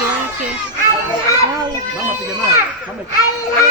Okay. Mama piga naye.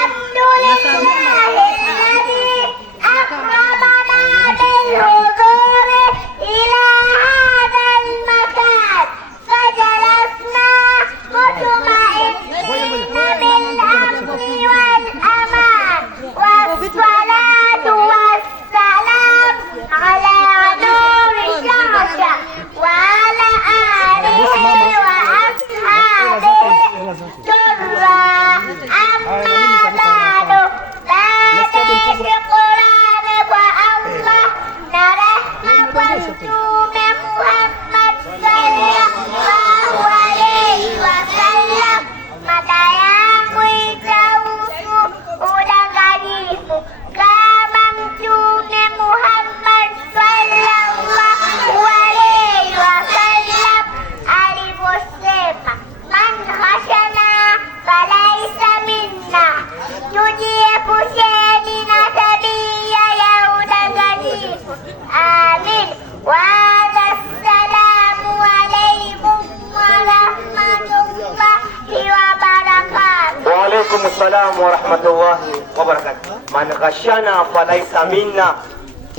Waalaikumsalam warahmatullahi wabarakatuh. Man ghashana falaisa minna,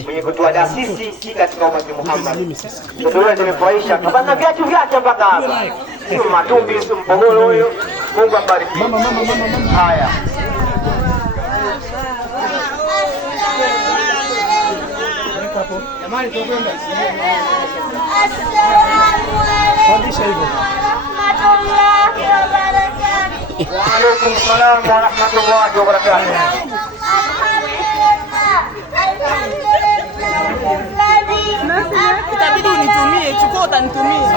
mwenye kutuada sisi si katika umati Muhammad. Ndio tumefurahisha kabana viatu vyake mpaka hapa. Sio matumbi, sio mpogolo huyo. Mungu abariki. Haya. Jamani tukwenda. Waalaikumsalam warahmatullahi wabarakatuh. Itabidi unitumie, chukua utanitumia.